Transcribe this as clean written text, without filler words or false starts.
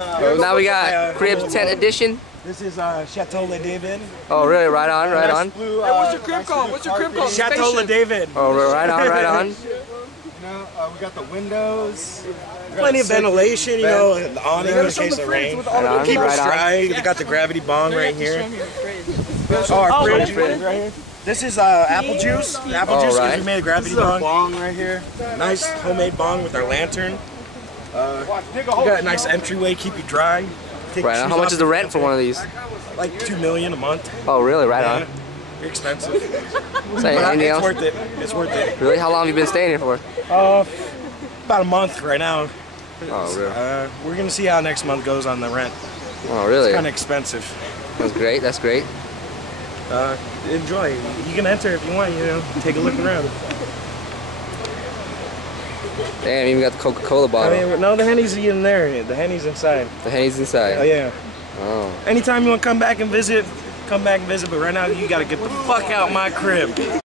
Now we got Cribs 10th edition. This is Chateau Le David. Oh, really? Right on, right on. Blue, Hey, what's your crib called? What's your crib called? Chateau Le David. Oh, right on, right on. You know, we got the windows. Plenty of ventilation, you know, the awning in case of rain. Right on, Keep right us on. dry. We got the gravity bong right here. Oh, our fridge right here. This is apple juice. Apple juice because we made a gravity bong Right here. Nice homemade bong with our lantern. We got a nice entryway, keep you dry. Take Right on. How much is the rent for one of these? Like $2 million a month. Oh, really? Right on. They're expensive. Say anything It's else? worth it. It's worth it. Really? How long have you been staying here for? About a month right now. Oh, really? We're gonna see how next month goes on the rent. Oh, really? Kind of expensive. That's great. That's great. Enjoy. You can enter if you want. You know, take a look around. Damn, you even got the Coca-Cola bottle. I mean, no, the Henny's in there. The Henny's inside. The Henny's inside. Oh yeah. Oh. Anytime you want to come back and visit, come back and visit. But right now, you gotta get the fuck out my crib.